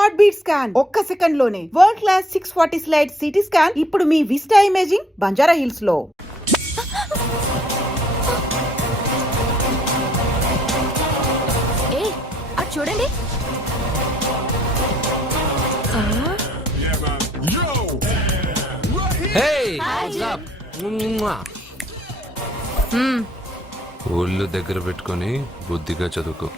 Heart beat scan ఒక్క second లోనే world class 640 slide CT scan ఇప్పుడు మీ విస్టా ఇమేజింగ్ బంజారా హిల్స్ లో. చూడండి, ఒళ్ళు దగ్గర పెట్టుకొని బుద్ధిగా చదువుకో.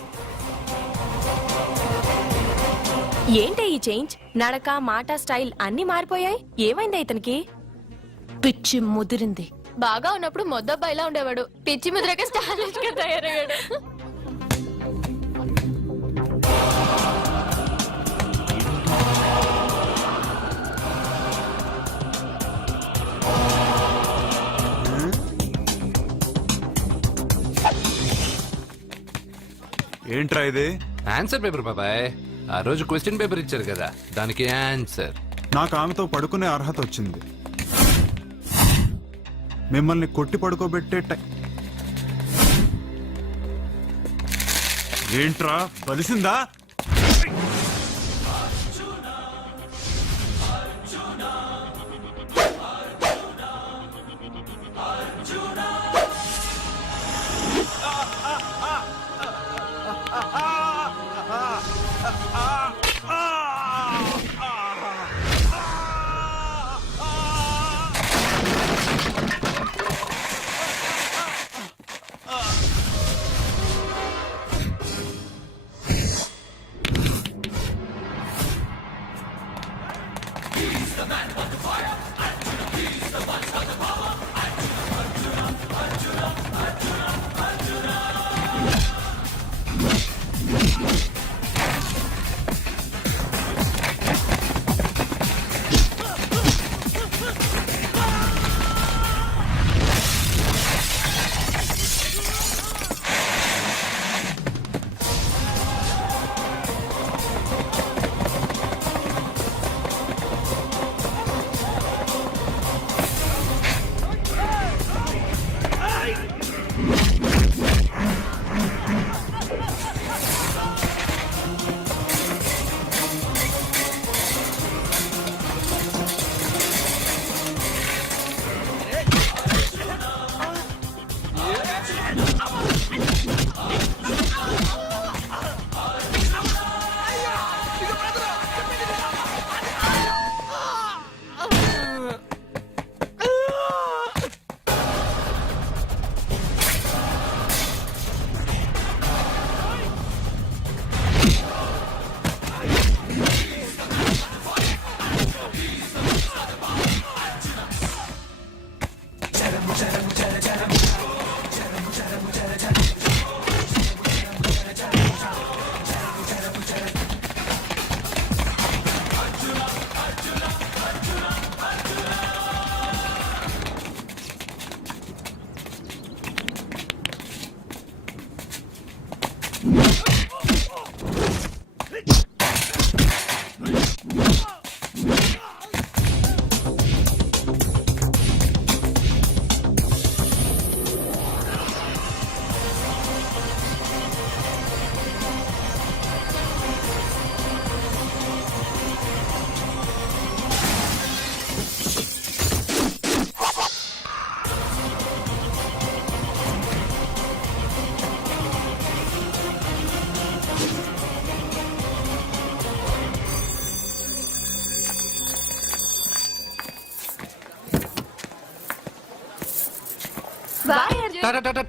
ఏంటి ఈ చేంజ్? నడక, మాట, స్టైల్ అన్ని మారిపోయాయి. ఏమైంది ఇతనికి? పిచ్చి ముదిరింది. బాగా ఉన్నప్పుడు మొద్దబ్బాయిలా ఉండేవాడు, పిచ్చి ముద్రగా స్టైలిష్ గా తయారయ్యాడు. ఏంట్రా ఇది? ఆన్సర్ పేపర్ బాబాయ్. ఆ రోజు క్వశ్చన్ పేపర్ ఇచ్చారు కదా, దానికి ఆన్సర్. నాకు ఆమెతో పడుకునే అర్హత వచ్చింది. మిమ్మల్ని కొట్టి పడుకోబెట్టే ఏంట్రా బలిసిందా?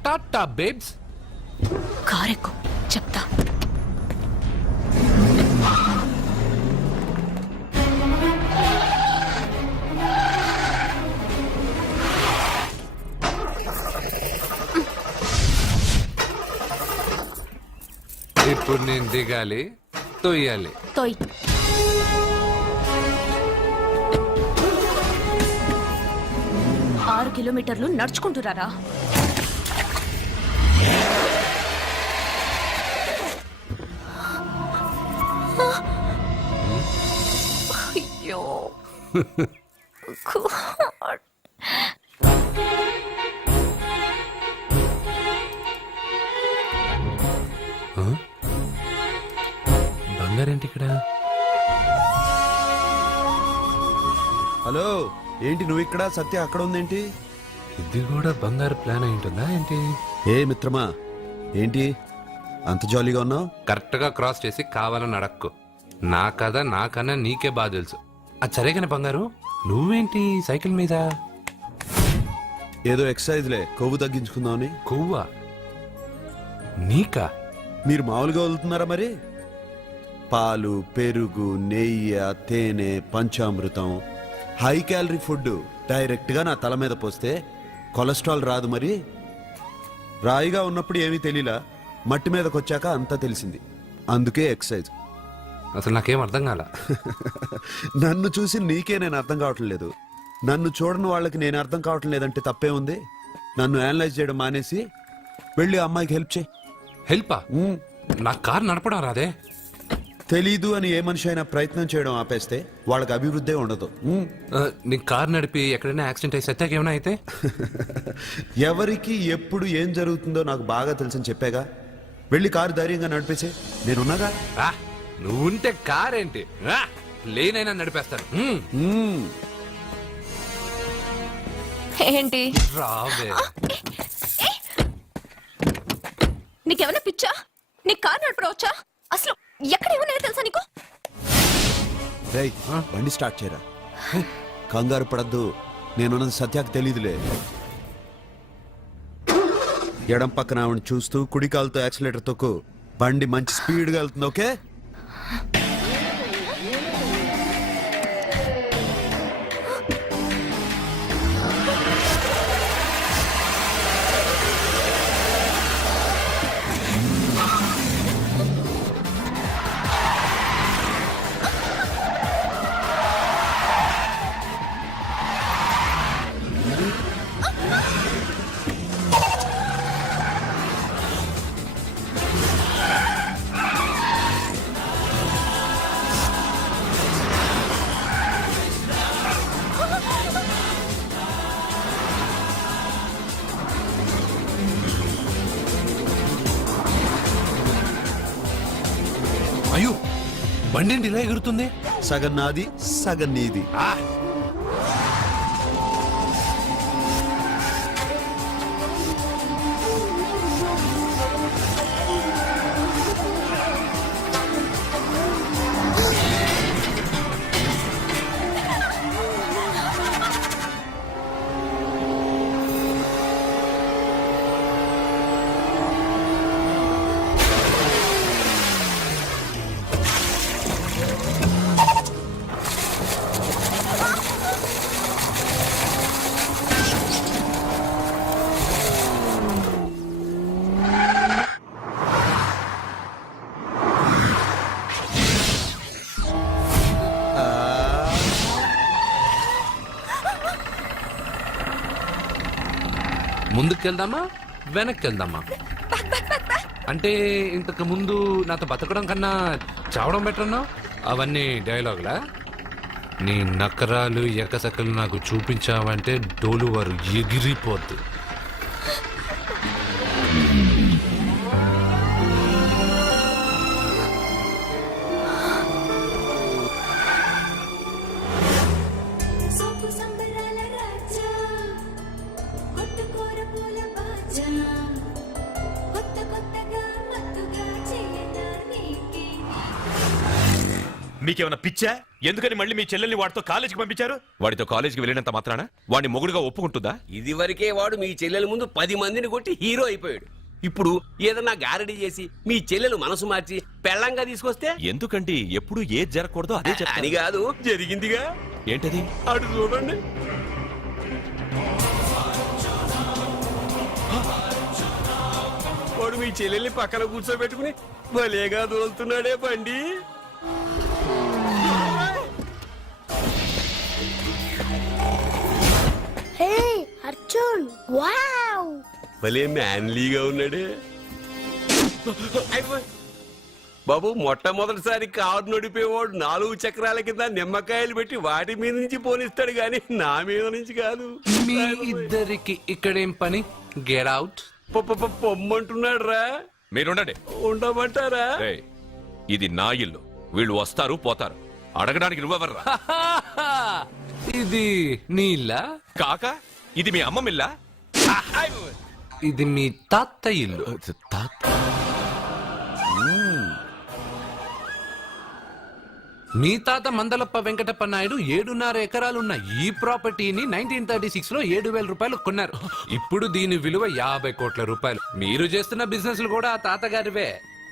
టాటా బేబ్స్. కారెక్కు చెప్తా. ఇప్పుడు నేను దిగాలి, తొయ్యాలి. తొయ్. 6 కిలోమీటర్లు నడుచుకుంటున్నారా? అయ్యో బంగారేంటి ఇక్కడ? హలో, ఏంటి నువ్వు ఇక్కడ, సత్య అక్కడ ఉందేంటి? ఇది కూడా బంగారు ప్లాన్ అయి ఉంటుందా ఏంటి? ఏ మిత్రమా, ఏంటి అంత జాలీగా ఉన్నావు? కరెక్ట్ గా క్రాస్ చేసి కావాలని అడక్కు. నా కథ నాకన్నా నీకే బాగా తెలుసు. అది సరే కానీ బంగారు, నువ్వేంటి సైకిల్ మీద? ఏదో ఎక్సర్సైజ్లే, కొవ్వు తగ్గించుకుందామని. కొవ్వా? నీకా? మీరు మామూలుగా వదులుతున్నారా మరి? పాలు, పెరుగు, నెయ్యి, తేనె, panchamrutham, high calorie food direct గా నా తల మీద పోస్తే కొలెస్ట్రాల్ రాదు మరి. రాయిగా ఉన్నప్పుడు ఏమీ తెలియలా, మట్టి మీదకి వచ్చాక అంతా తెలిసింది. అందుకే ఎక్సర్సైజ్. అసలు నాకేం అర్థం కాల. నన్ను చూసి నీకే నేను అర్థం కావట్లేదు. నన్ను చూడని వాళ్ళకి నేను అర్థం కావటం లేదంటే తప్పే ఉంది. నన్ను అనలైజ్ చేయడం మానేసి వెళ్ళి ఆ అమ్మాయికి హెల్ప్ చేయి. హెల్పా? నా కారు నడపడం రాదే. తెలీదు అని ఏ మనిషి అయినా ప్రయత్నం చేయడం ఆపేస్తే వాళ్ళకి అభివృద్ధి ఉండదు. నీ కారు నడిపి ఎక్కడైనా యాక్సిడెంట్ అయి సత్యాకి ఏమైనా అయితే? ఎవరికి ఎప్పుడు ఏం జరుగుతుందో నాకు బాగా తెలుసని చెప్పాగా. వెళ్ళి కారు ధైర్యంగా నడిపేసే, నేనున్నాగా. ఆ, నువ్వుంటే కారేంటి, లేనైనా నడిపేస్తాను. ఏంటి రావే. నీకేమైనా పిచ్చా? నీ కార్ నడపడవచ్చా? అసలు ఎక్కడ ఏమన్నా తెలుసా నీకు? రేయ్, బండి స్టార్ట్ చేయరా. కంగారు పడద్దు, నేనున్నది సత్యాకి తెలీదులే. ఎడం పక్కన ఆవిడ చూస్తూ కుడి కాలుతో యాక్సిలేటర్ తొక్కు. బండి మంచి స్పీడ్గా వెళ్తుంది. ఓకే? అయ్యో, బండి ఇలా ఎగురుతుంది. సగం నాది, సగం నీది. ముందుకెళ్దామా వెనక్కి వెళ్దామా? అంటే ఇంతకు ముందు నాతో బతకడం కన్నా చావడం బెటర్ అన్నావు. అవన్నీ డైలాగులా? నీ నకరాలు ఎకసకలు నాకు చూపించావంటే డోలు వారు ఎగిరిపోద్దు. మీకేమైనా పిచ్చా? ఎందుకని మళ్ళీ మీ చెల్లెల్ని వాడితో కాలేజీకి పంపించారు? వాడితో కాలేజీకి వెళ్ళినంత మాత్రాన వాడిని మొగుడుగా ఒప్పుకుంటుందా? ఇది వరకే వాడు మీ చెల్లెల ముందు 10 మందిని కొట్టి హీరో అయిపోయాడు. ఇప్పుడు ఏదన్నా గారడీ చేసి మీ చెల్లెలు మనసు మార్చి పెళ్ళంగా తీసుకొస్తే ఎందుకంటే ఎప్పుడు ఏది జరగకూడదో అదే అని కాదు, జరిగిందిగా. ఏంటది? అటు చూడండి. వాడు మీ చెల్లెల్ని పక్కన కూర్చోబెట్టుకుని భలేగా దోలుతున్నాడే బండి. అర్జున్, వావ్, భలే మ్యాన్లీగా ఉన్నాడే. బాబు, మొట్టమొదటిసారి కారు నడిపేవాడు 4 చక్రాల కింద నిమ్మకాయలు పెట్టి వాటి మీద నుంచి పోనిస్తాడు గాని నా మీద నుంచి కాదు. మీ ఇద్దరికి ఇక్కడేం పని? Get out. పొమ్మంటున్నాడు రా. మీరుండండి. ఉండమంటారా? ఇది నా ఇల్లు. వీళ్ళు వస్తారు పోతారు. అడగడానికి నువ్వెవర్రా? ఇది నీ ఇల్లా? కాక ఇది మీ అమ్మ మిల్లా? ఇది మీ తాత ఇల్లు. మీ తాత మందలప్ప వెంకటప్ప నాయుడు 7.5 ఎకరాలున్న ఈ ప్రాపర్టీని 1936 లో 7,000 రూపాయలు కొన్నారు. ఇప్పుడు దీని విలువ 50 కోట్ల రూపాయలు. మీరు చేస్తున్న బిజినెస్లు కూడా ఆ తాతగారివే.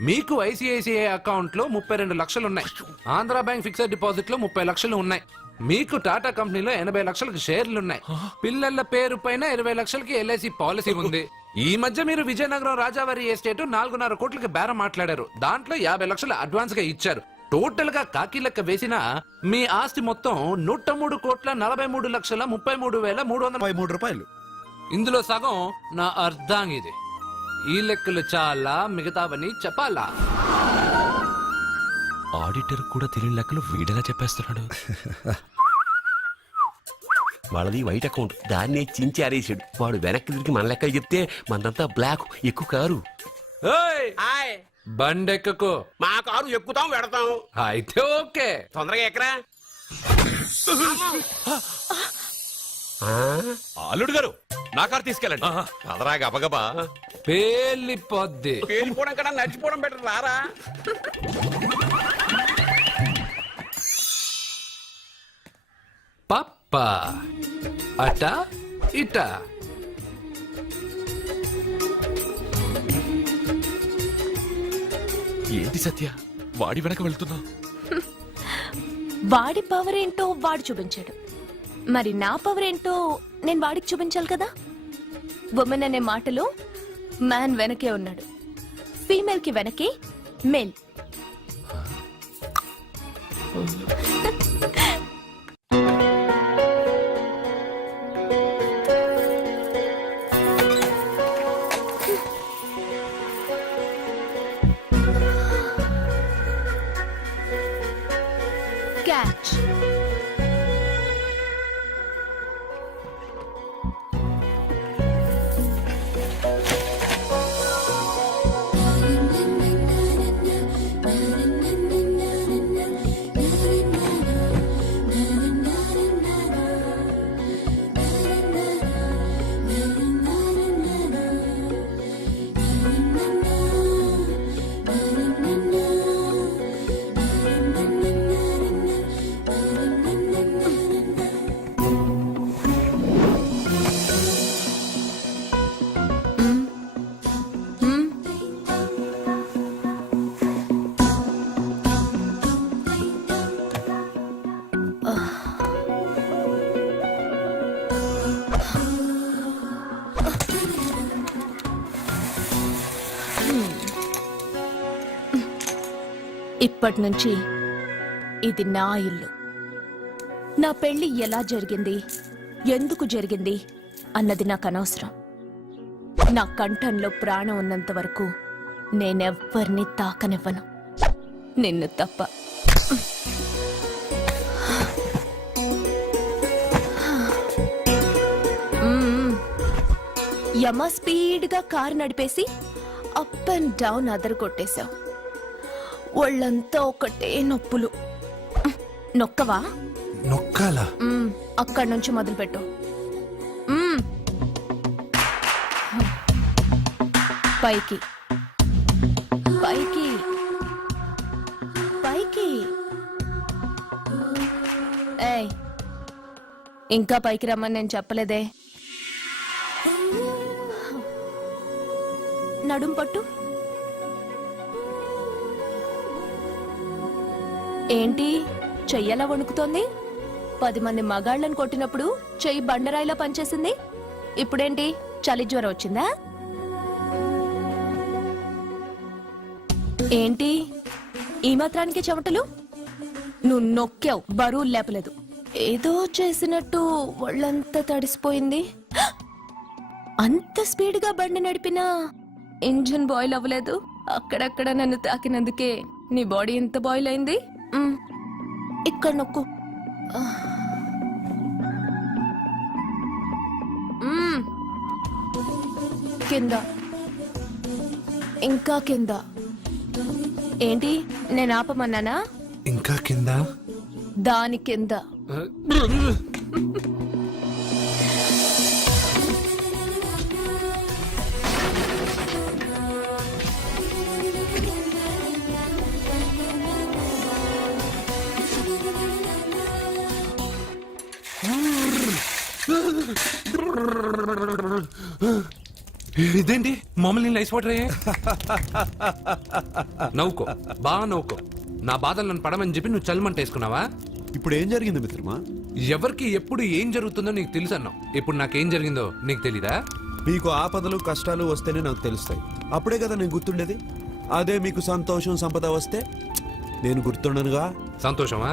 మీకు ఐసిఐసిఐ అకౌంట్ లో 32 లక్షలు ఉన్నాయి. ఆంధ్రా బ్యాంక్ ఫిక్స్డ్ డిపాజిట్ లో 30 లక్షలు ఉన్నాయి. మీకు టాటా కంపెనీలో 80 లక్షలకు షేర్లున్నాయి. పిల్లల పేరు పైన 20 లక్షలకి ఎల్ఐసి పాలసీ ఉంది. ఈ మధ్య మీరు విజయనగరం రాజావారి ఎస్టేట్ 4.5 కోట్లకి బేరం మాట్లాడారు. దాంట్లో 50 లక్షలు అడ్వాన్స్ గా ఇచ్చారు. టోటల్ గా కాకి లెక్క వేసిన మీ ఆస్తి మొత్తం 103,43,33,333 రూపాయలు. ఇందులో సగం నా అర్ధాంగిది. ఈ లెక్కలు చాలా, మిగతావని చెప్పాలా? ఆడిటర్ కూడా తెలియని లెక్కలు వీడేలా చెప్పేస్తున్నాడు. వాళ్ళది వైట్ అకౌంట్, దాన్నే చించి ఆరేసాడు. వాడు వెనక్కి తిరిగి మన లెక్కలు చెప్తే మనదంతా బ్లాక్, ఎక్కువ కారు. ఏయ్! బండెక్కకు. మా కారు ఎక్కుతాం పెడతాం. అయితే ఓకే. తొందరగా ఎక్కరా. అల్లుడు గారు నా కారు తీసుకెళ్ళండి. అదరా గబగబా. పేలిపోద్ది. పేలిపోవడం కన్నా నడిచిపోవడం బెటర్ రారా. పప్ప అట ఇట. ఏంటి సత్య వాడి వెనక వెళ్తున్నా? వాడి పవర్ ఏంటో వాడు చూపించాడు. మరి నా పవర్ ఏంటో నేను వాడికి చూపించాలి కదా. ఉమెన్ అనే మాటలో మ్యాన్ వెనకే ఉన్నాడు, ఫీమేల్ కి వెనకే మేల్. క్యాచ్. ఇప్పటి నుంచి ఇది నా ఇల్లు. నా పెళ్లి ఎలా జరిగింది, ఎందుకు జరిగింది అన్నది నాకు అనవసరం. నా కంఠంలో ప్రాణం ఉన్నంత వరకు నేనెవ్వరిని తాకనివ్వను, నిన్ను తప్ప. యమ స్పీడ్గా కారు నడిపేసి అప్ అండ్ డౌన్ అదరు కొట్టేశావు. ఒళ్ళంతా ఒకటే నొప్పులు. నొక్కవా? నొక్కాలా? అక్కడి నుంచి మొదలుపెట్టు. పైకి పైకి పైకి. ఏయ్, ఇంకా పైకి రమ్మని నేను చెప్పలేదే. నడుం పట్టు. ఏంటి చెయ్యలా వణుకుతోంది? 10 మంది మగాళ్ళని కొట్టినప్పుడు చెయ్యి బండరాయిలా పనిచేసింది. ఇప్పుడేంటి చలి జ్వరం వచ్చిందా? ఏంటి ఈ మాత్రానికి చెమటలు? నువ్వు నొక్కావు, బరువు లేపలేదు. ఏదో చేసినట్టు ఒళ్ళంతా తడిసిపోయింది. అంత స్పీడ్గా బండి నడిపినా ఇంజిన్ బాయిల్ అవ్వలేదు. అక్కడక్కడ నన్ను తాకినందుకే నీ బాడీ ఎంత బాయిల్ అయింది. ఇక్కడ నొక్కు. కింద, ఇంకా కింద. ఏంటి నేను ఆపమన్నానా? ఇంకా కింద. దాని కింద. ఇదేంటి మమ్మల్ని లైస్ వాటర్ అయ్యే నవ్వుకో బాగా నవ్వుకో నా బాధలు నన్ను పడమని చెప్పి నువ్వు చల్మంట వేసుకున్నావా? ఇప్పుడు ఏం జరిగింది మిత్రమా? ఎవరికి ఎప్పుడు ఏం జరుగుతుందో నీకు తెలుసు అన్నావు. ఇప్పుడు నాకేం జరిగిందో నీకు తెలీదా? మీకు ఆపదలు కష్టాలు వస్తేనే నాకు తెలుస్తాయి. అప్పుడే కదా నేను గుర్తుండేది. అదే మీకు సంతోషం సంపద వస్తే నేను గుర్తుండనుగా. సంతోషమా?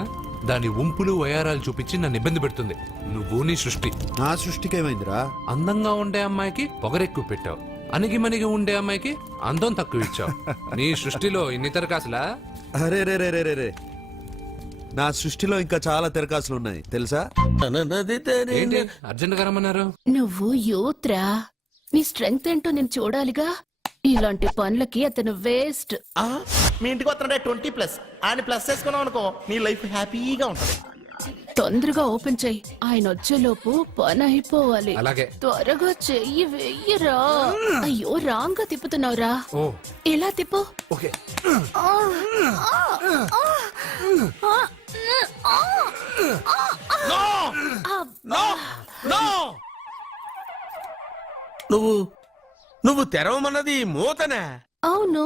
దాని ఉంపులు వయారాలు చూపించి నన్ను ఇబ్బంది పెడుతుంది. నువ్వు నీ సృష్టి. నా సృష్టికి ఏమైందిరా? అందంగా ఉండే అమ్మాయికి పొగరెక్కువ పెట్టావు, అణిగి మనిగి ఉండే అమ్మాయికి అందం తక్కువ ఇచ్చావు. నీ సృష్టిలో ఇన్ని తరకాసులా? అరే రే రే రే రే, నా సృష్టిలో ఇంకా చాలా తెరకాసులు ఉన్నాయి తెలుసా? ఏంటి అర్జెంట్ గా రమ్మన్నారు? నువ్వు యూత్ రా, నీ స్ట్రెంగ్త్ ఏంటో నేను చూడాలిగా. ఇలాంటి పనులకి అతను వేస్ట్. మీ ఇంటికి వస్తున్నాడే 20+ ఆయన ప్లస్ చేసుకున్నావు అనుకో, నీ లైఫ్ హ్యాపీగా ఉంటుంది. తొందరగా ఓపెన్ చెయ్యి, ఆయన వచ్చేలోపు పని అయిపోవాలి. అలాగే. త్వరగా చెయ్యి వెయ్యరా. అయ్యో రాంగ్ గా తిప్పుతున్నావురా. ఓ ఎలా తిప్పు. ఓకే. నువ్వు తెరవమన్నది మూతనే, అవును.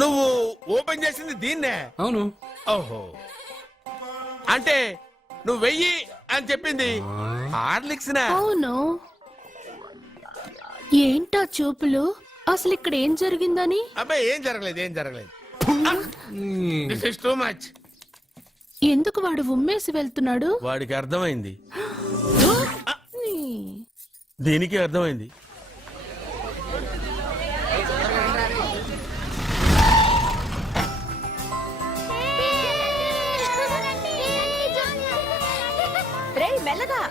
నువ్వు ఓపెన్ చేసింది దీన్నే. అవును. ఓహో, అంటే నువ్వు వెయ్యి అని చెప్పింది హార్లిక్స్ నే. అవును. ఏంటా చూపులు? అసలు ఇక్కడ ఏం జరిగిందని? అబ్బాయి ఏం జరగలేదు. This is too much. ఎందుకు వాడు ఉమ్మేసి వెళ్తున్నాడు? వాడికి అర్థమైంది, దీనికి అర్థమైంది. మెల్లగా.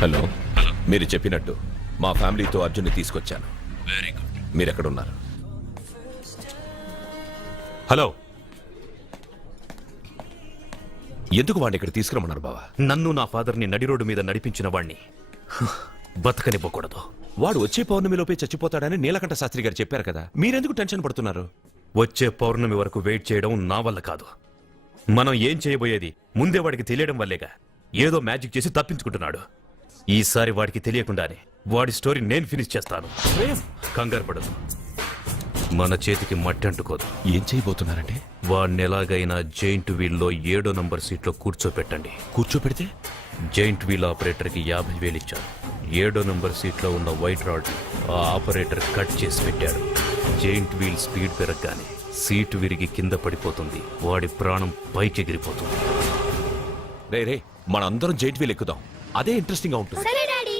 హలో, మీరు చెప్పినట్టు మా ఫ్యామిలీతో అర్జున్ని తీసుకొచ్చాను. Very good. మీరు ఎక్కడున్నారు? హలో, ఎందుకు వాడిని ఇక్కడ తీసుకురమ్మన్నారు బావా? నన్ను నా ఫాదర్ని నడి రోడ్డు మీద నడిపించిన వాణ్ణి బతకనివ్వకూడదు. వాడు వచ్చే పౌర్ణమిలోపే చచ్చిపోతాడని నీలకంఠ శాస్త్రి గారు చెప్పారు కదా, మీరెందుకు టెన్షన్ పడుతున్నారు? వచ్చే పౌర్ణమి వరకు వెయిట్ చేయడం నా వల్ల కాదు. మనం ఏం చేయబోయేది ముందే వాడికి తెలియడం వల్లేగా. ఏదో మ్యాజిక్ చేసి తప్పించుకుంటున్నాడు. ఈసారి వాడికి తెలియకుండానే వాడి స్టోరీ నేను ఫినిష్ చేస్తాను. కంగారు పడదు, మన చేతికి మట్టి అంటుకోదు. ఏం చేయబోతున్నారంటే? వాడిని ఎలాగైనా జైంట్ వీల్లో 7వ నంబర్ సీట్లో కూర్చోపెట్టండి. కూర్చోపెడితే జైంట్ వీల్ ఆపరేటర్కి 50,000 ఇచ్చాను. 7వ నంబర్ సీట్లో ఉన్న వైట్ రాడ్ ఆ ఆపరేటర్ కట్ చేసి పెట్టాడు. జైంట్ వీల్ స్పీడ్ పెరగగానే సీటు విరిగి కింద పడిపోతుంది. వాడి ప్రాణం పైకి ఎగిరిపోతుంది. రే మనందరం జైంట్ వీల్ ఎక్కుదాం, అదే ఇంట్రెస్టింగ్ గా ఉంటుంది.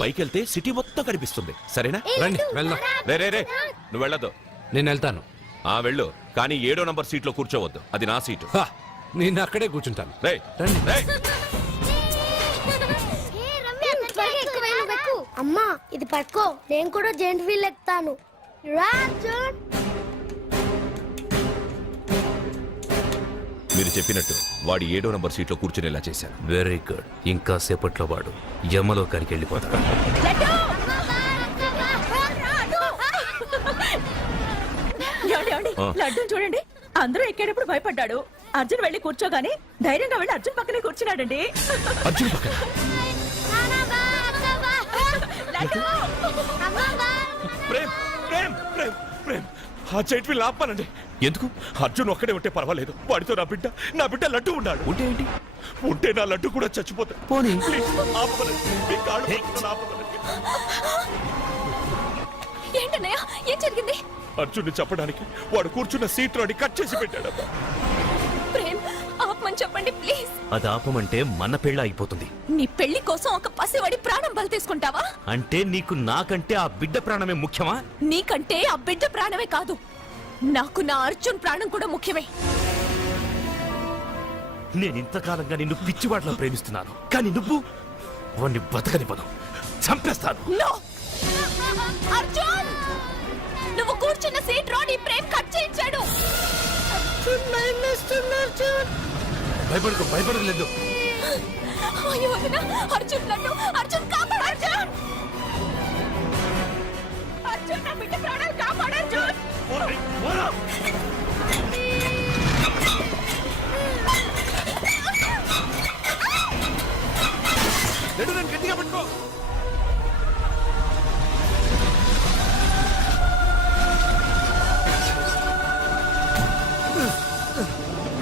పైకి వెళ్తే సిటీ మొత్తం కనిపిస్తుంది. సరేనా? రండి వెళ్దాం. రే నువ్వు వెళ్ళదు. నేను వెళ్తాను. వెళ్ళు, కానీ 7వ నంబర్ సీట్లో కూర్చోవద్దు, అది నా సీటు. నేను అక్కడే కూర్చుంటాను. రేయ్, రండి. రేయ్. అమ్మా ఇది పట్టుకో, నేను కూడా జెంట్ వీల్ ఎక్కుతాను. రాజన్, మీరు చెప్పినట్టు వాడి 7వ నంబర్ సీట్లో కూర్చునేలా చేశాను. Very good. ఇంకా సేపట్లో వాడు యమలోకానికి వెళ్ళిపోతాడు. లడ్డు చూడండి, అందరూ ఎక్కేటప్పుడు భయపడ్డాడు. అర్జున్ వెళ్ళి కూర్చోగానే ధైర్యంగా వెళ్ళి అర్జున్ పక్కనే కూర్చున్నాడండి. అర్జున్ పక్కన ప్రేమ్ ఆ జైంట్ వీల్ ఆపమనండి. ఎందుకు? అర్జున్ ఒక్కడే ఉంటే పర్వాలేదు, వాడితో నా బిడ్డ లడ్డు ఉన్నాడు. ఉంటే ఏంటి? ఉంటే నా లడ్డు కూడా చచ్చిపోతాడు. పోనీ ఏంటన్నయ్య, ఏం జరిగింది? అర్జున్ని చెప్పడానికి వాడు కూర్చున్న సీట్ రోడ్ని కట్ చేసి పెట్టాడు. ప్రేమ్, ఆపమని చెప్పండి ప్లీజ్. అది ఆపమంటే మన పెళ్ళ అయిపోతుంది. నీ పెళ్లి కోసం ఒక పసివాడి ప్రాణం బలి తీసుకుంటావా? అంటే నీకు నాకంటే ఆ బిడ్డ ప్రాణమే ముఖ్యమా? నీకంటే ఆ బిడ్డ ప్రాణమే కాదు, నాకు నా అర్జున్ ప్రాణం కూడా ముఖ్యమే. నేను ఇంతకాలంగా నిన్ను పిచ్చివాడిలో ప్రేమిస్తున్నాను, కానీ నువ్వు వాణ్ణి బతకనివ్వను, చంపేస్తాను. నో! అర్జున్, నువ్వు కూర్చున్న సీట్ రోడ్ ఈ ప్రేమ్ కట్ చేయించాడు. భయపడుకో, భయపడలేదు. అయ్యో వదినా, అర్జున్ లడ్డు, అర్జున్ కాపాడు అర్జున్. అర్జున్ నా బిడ్డ ప్రాణాలు కాపాడు అర్జున్. గట్టిగా పట్టుకో.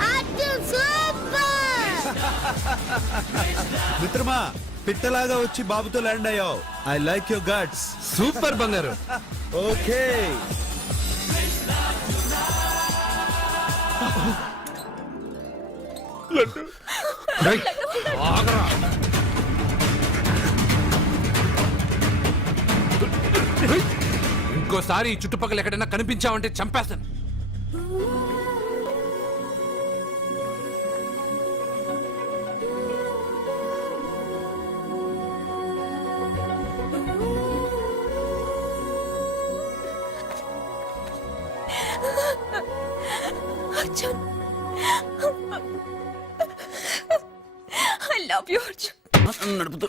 అర్జున్ సూపర్. మిత్రమా, పిట్టలాగా వచ్చి బాబుతో ల్యాండ్ అయ్యావు. I like your guts. Super బంగారు. ఓకే. రేయ్, ఆగరా. రేయ్, ఇంకోసారి ఈ చుట్టుపక్కల ఎక్కడైనా కనిపించావంటే చంపేస్తాను. Arjun, I love you Arjun. నడుపుతూ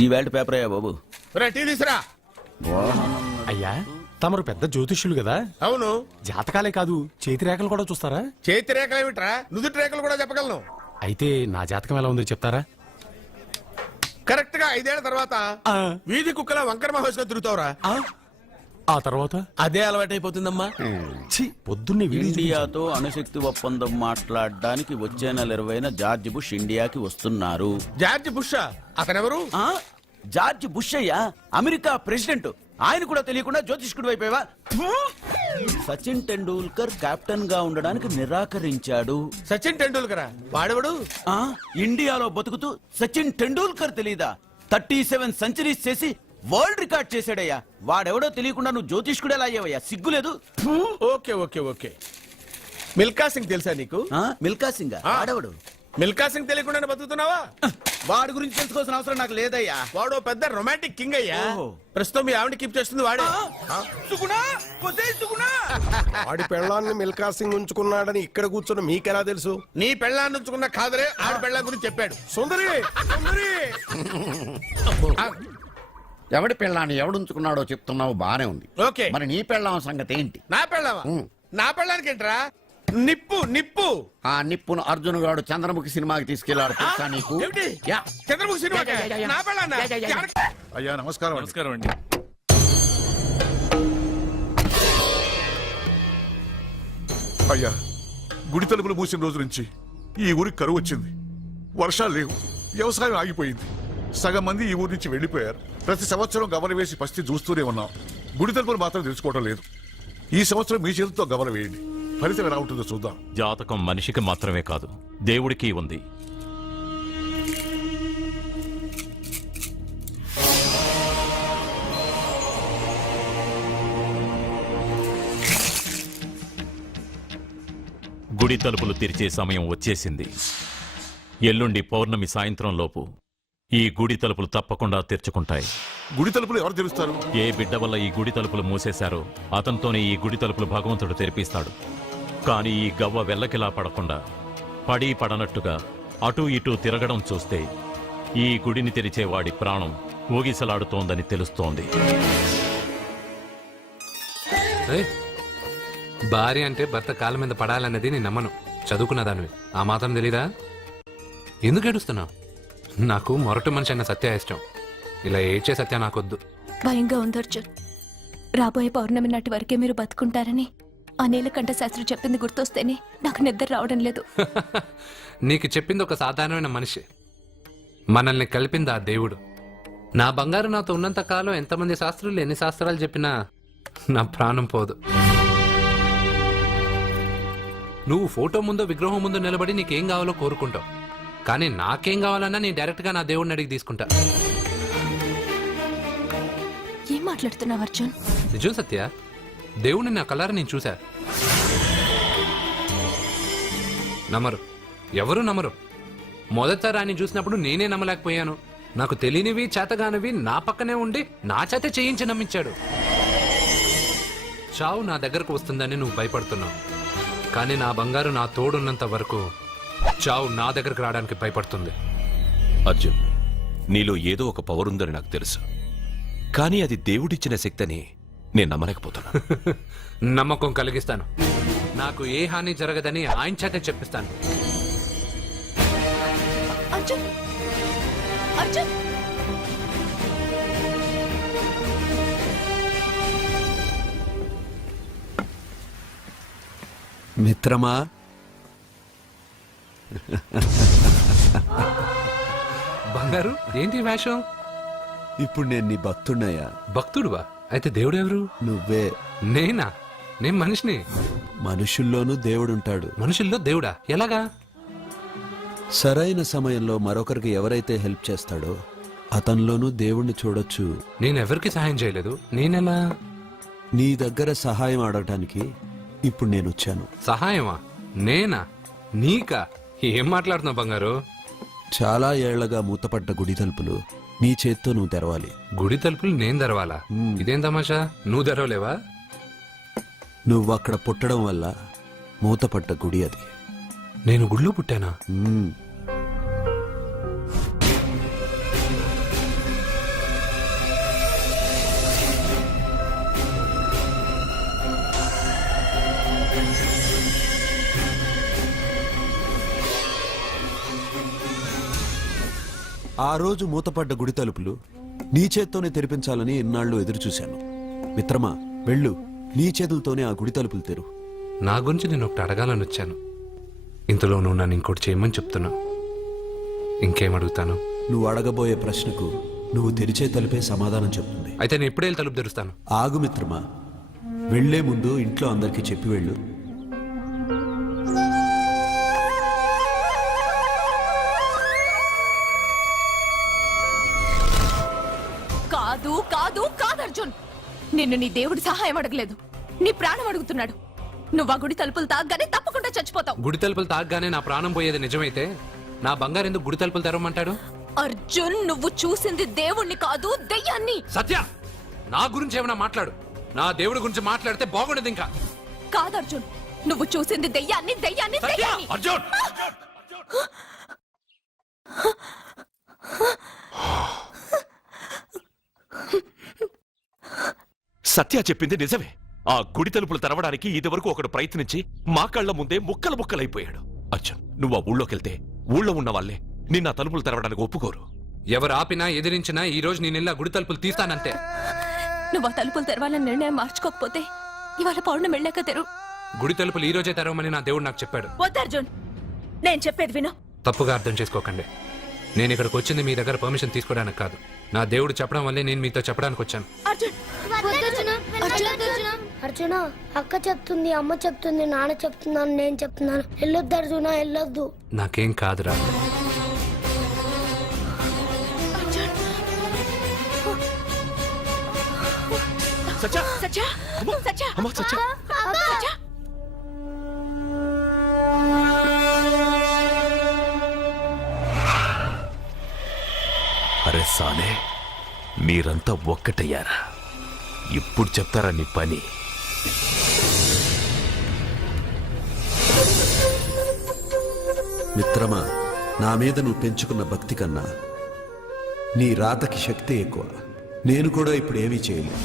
ఈ వేల్ట్ పేపర్ అయ్యా బాబు. టీ తీసురా. అయ్యా, తమరు పెద్ద జ్యోతిష్యులు కదా. అవును. జాతకాలే కాదు, చేతి రేఖలు కూడా చూస్తారా? చేతి రేఖలు ఏమిట్రా, నుదుటి రేఖలు కూడా చెప్పగలను. అయితే నా జాతకం ఎలా ఉందో చెప్తారా? కరెక్ట్ గా 5 ఏళ్ల తర్వాత వీధి కుక్కల వంకర మహోత్సవం తిరుగుతావురా. ఆ తర్వాత అదే అలవాటైపోతుందమ్మా. పొద్దున్నే ఇండియాతో అణుశక్తి ఒప్పందం మాట్లాడడానికి వచ్చే నెల 20న జార్జ్ బుష్ ఇండియాకి వస్తున్నారు. జార్జ్ బుష్ అతనెవరు? జార్జ్ బుష్ అయ్యా, అమెరికా ప్రెసిడెంట్. ఆయన కూడా తెలియకుండా జ్యోతిష్కుడు వైపోయావా? సచిన్ టెండూల్కర్ కెప్టెన్ గా ఉండడానికి నిరాకరించాడు. సచిన్ టెండూల్కర్ వాడెవడు? ఇండియాలో బతుకుతూ సచిన్ టెండూల్కర్ తెలీదా? 37 సెంచరీస్ చేసి వరల్డ్ రికార్డ్ చేశాడయ్యా. వాడెవడో తెలియకుండా నువ్వు జ్యోతిష్కుడు ఎలా అయ్యావయ్యా? సిగ్గులేదు. Okay okay okay. Milkha Singh తెలుసా నీకు? మిల్కా సింగ్ వాడెవడు? మిల్కా సింగ్ తెలియకుండా బతుకుతున్నావా? వాడి గురించి తెలుసుకోవాల్సిన అవసరం నాకు లేదయ్యా. వాడు పెద్ద రొమాంటిక్ కింగ్ అయ్యా. ప్రస్తుతం మీ ఆవిడ కీప్ చేస్తుంది వాడే. వాడి పెళ్ళాన్ని మిల్కా సింగ్ ఉంచుకున్నాడని ఇక్కడ కూర్చున్న మీకెలా తెలుసు? నీ పెళ్ళాన్ని ఉంచుకున్న కాదరే ఆడి పెళ్ళాం గురించి చెప్పాడు. సుందరి సుందరి. ఎవడి పెళ్ళాన్ని ఎవడుంచుకున్నాడో చెప్తున్నావు, బానే ఉంది. ఓకే, మరి నీ పెళ్ళాం సంగతి ఏంటి? నా పెళ్ళావా? నా పెళ్ళానికి ఏంట్రా? నిప్పు నిప్పు. ఆ నిప్పును అర్జున్ గాడు చంద్రముఖి సినిమాకి తీసుకెళ్లాడు, తెలుసా నీకు? ఏమిటి? యా. చంద్రముఖి సినిమా నా పెళ్ళాన్నా? అయ్యా నమస్కారం. నమస్కారం అండి. అయ్యా, గుడి తలుపులు మూసిన రోజు నుంచి ఈ ఊరికి కరువు వచ్చింది. వర్షాలు లేవు, వ్యవసాయం ఆగిపోయింది. సగం మంది ఈ ఊరి నుంచి వెళ్లిపోయారు. ప్రతి సంవత్సరం గవల వేసి పరిస్థితి చూస్తూనే ఉన్నాం. గుడి తలుపులు మాత్రం తెలుసుకోవడం లేదు. ఈ సంవత్సరం మీ చేతితో గవల వేయండి, ఫలితం ఎలా ఉంటుందో చూద్దాం. జాతకం మనిషికి మాత్రమే కాదు, దేవుడికి ఉంది. గుడి తలుపులు తెరిచే సమయం వచ్చేసింది. ఎల్లుండి పౌర్ణమి సాయంత్రం లోపు ఈ గుడి తలుపులు తప్పకుండా తెరుచుకుంటాయి. గుడి తలుపులు ఎవరు తెరుస్తారు? ఏ బిడ్డ వల్ల ఈ గుడి తలుపులు మూసేశారో అతనితోనే ఈ గుడి తలుపులు భగవంతుడు తెరిపిస్తాడు. కానీ ఈ గవ్వ వెల్లకిలా పడకుండా పడి పడనట్టుగా అటూ ఇటూ తిరగడం చూస్తే ఈ గుడిని తెరిచే వాడి ప్రాణం ఊగిసలాడుతోందని తెలుస్తోంది. భార్య అంటే భర్త కాళ్ళ మీద పడాలన్నది నేను నమ్మను. చదువుకున్న దానివి, ఆ మాత్రం తెలీదా? ఎందుకు ఏడుస్తున్నావు? నాకు మొరటు మనిషి అన్న సత్య ఇష్టం. ఇలా ఏడ్చే సత్య నాకొద్దు. భయంగా ఉంది అర్జున్. రాబోయే పౌర్ణమి నాటి వరకే మీరు బతుకుంటారని ఆ నీలకంఠ శాస్త్రి చెప్పింది గుర్తొస్తేనే నాకు నిద్ర రావడం లేదు. నీకు చెప్పింది ఒక సాధారణమైన మనిషి, మనల్ని కలిపింది ఆ దేవుడు. నా బంగారు నాతో ఉన్నంత కాలం ఎంతమంది శాస్త్రులు ఎన్ని శాస్త్రాలు చెప్పినా నా ప్రాణం పోదు. నువ్వు ఫోటో ముందు విగ్రహం ముందు నిలబడి నీకేం కావాలో కోరుకుంటావు, కానీ నాకేం కావాలన్నా నేను డైరెక్ట్గా నా దేవుడిని అడిగి తీసుకుంటా. ఏం మాట్లాడుతున్నావు అర్జున్? నిజం సత్య, దేవుడిని నా కళ్ళారా నేను చూశా. నమ్మరు, ఎవరు నమ్మరు. మొదట రాని చూసినప్పుడు నేనే నమ్మలేకపోయాను. నాకు తెలియనివి చేతగానివి నా పక్కనే ఉండి నా చేత చేయించి నమ్మించాడు. చావు నా దగ్గరకు వస్తుందని నువ్వు భయపడుతున్నావు, కానీ నా బంగారు నా తోడున్నంత వరకు చావు నా దగ్గరకు రావడానికి భయపడుతుంది. అర్జున్, నీలో ఏదో ఒక పవర్ ఉందని నాకు తెలుసు, కానీ అది దేవుడిచ్చిన శక్తి అని నేను నమ్మలేకపోతున్నా. నమ్మకం కలిగిస్తాను. నాకు ఏ హాని జరగదని ఆయన చేతే చెప్పిస్తాను. అర్జున్ అర్జున్ మిత్రమా, బంగారు ఏంటి ఈ వేషం? ఇప్పుడు నేను నీ భక్తున్నయ్యా. భక్తుడువా? అయితే దేవుడెవరు? నువ్వే. నేనా? నేను మనిషిని. మనుషుల్లోనూ దేవుడుంటాడు. మనుషుల్లో దేవుడా? ఎలాగా? సరైన సమయంలో మరొకరికి ఎవరైతే హెల్ప్ చేస్తాడో అతనిలోనూ దేవుణ్ణి చూడొచ్చు. నేనెవరికి సహాయం చేయలేదు. నేనెలా? నీ దగ్గర సహాయం అడగటానికి ఇప్పుడు నేను వచ్చాను. సహాయమా? నేనా? నీకా? ఏం మాట్లాడుతున్నావు బంగారు? చాలా ఏళ్లగా మూతపడ్డ గుడి తలుపులు నీ చేత్తో నువ్వు తెరవాలి. గుడి తలుపులు నేను తెరవాలా? ఇదేం తమాషా? నువ్వు తెరవలేవా? నువ్వు అక్కడ పుట్టడం వల్ల మూతపడ్డ గుడి అది. నేను గుడిలో పుట్టానా? ఆ రోజు మూతపడ్డ గుడి తలుపులు నీ చేత్తోనే తెరిపించాలని ఇన్నాళ్ళు ఎదురుచూశాను. మిత్రమా, వెళ్ళు, నీ చేతులతోనే ఆ గుడి తలుపులు తెరు. నా గురించి నేను ఒకటి అడగాలని వచ్చాను. ఇంతలో నువ్వు నన్ను ఇంకోటి చేయమని చెప్తున్నావు. ఇంకేం అడుగుతాను? నువ్వు అడగబోయే ప్రశ్నకు నువ్వు తెరిచే తలుపే సమాధానం చెప్తుంది. అయితే నేను ఎప్పుడే తలుపు తెరుస్తాను. ఆగు మిత్రమా, వెళ్లే ముందు ఇంట్లో అందరికీ చెప్పి వెళ్ళు. కాదు కాదు కాదు అర్జున్, నిన్ను నీ దేవుడి సహాయం అడగలేదు, నీ ప్రాణం అడుగుతున్నాడు. నువ్వు ఆ గుడి తలుపులు తాగ్గానే తప్పకుండా చచ్చిపోతావు. గుడి తలుపులు తాగ్గానే నా ప్రాణం పోయేది నిజమైతే నా బంగారు ఎందుకు గుడి తలుపులు తెరవమంటాడు? అర్జున్, నువ్వు చూసింది దేవుణ్ణి కాదు, దెయ్యాన్ని. సత్య, నా గురించి ఏమైనా మాట్లాడు. నా దేవుడి గురించి మాట్లాడితే బాగుండదు. ఇంకా కాదు అర్జున్, నువ్వు చూసింది దెయ్యాన్ని, దెయ్యాన్ని, దెయ్యాన్ని. అర్జున్! సత్య చెప్పింది నిజమే. ఆ గుడి తలుపులు తెరవడానికి ఇదివరకు ఒకడు ప్రయత్నించి మా కళ్ళ ముందే ముక్కలు ముక్కలైపోయాడు. అర్జున్, నువ్వు ఆ ఊళ్ళోకెళ్తే ఊళ్ళో ఉన్న వాళ్ళే నిన్న తలుపులు తెరవడానికి ఒప్పుకోరు. ఎవరు ఆపినా ఎదిరించినా ఈ రోజు నేను గుడి తలుపులు తీస్తానంతే. నువ్వు ఆ తలుపులు తెరవాలని నిర్ణయం మార్చుకోకపోతే ఇవాళ పౌర్ణమి వెళ్ళాక తెరు. గుడి తలుపులు ఈ రోజే తెరవమని నా దేవుడు నాకు చెప్పాడు. వద్దు అర్జున్, నేను చెప్పేది విను. తప్పుగా అర్థం చేసుకోకండి. నేను ఇక్కడికి వచ్చింది మీ దగ్గర పర్మిషన్ తీసుకోవడానికి కాదు. నా దేవుడు చెప్పడం వల్లే నేను మీతో చెప్పడానికి వచ్చాను. అర్జున్, అర్జున, అక్క చెప్తుంది, అమ్మ చెప్తుంది, నాన్న చెప్తున్నాను, నేను చెప్తున్నాను. వెళ్ళొద్దు అర్జున, వెళ్ళొద్దు. నాకేం కాదురా. సత్య! సత్య, సత్య, అమ్మా, సత్య! సత్య. అరే సాలే, మీరంతా ఒక్కటయ్యారా? ఇప్పుడు చెప్తారా నీ పని? మిత్రమా, నా మీద నువ్వు పెంచుకున్న భక్తి కన్నా నీ రాతకి శక్తి ఎక్కువ. నేను కూడా ఇప్పుడు ఏమీ చేయలేదు.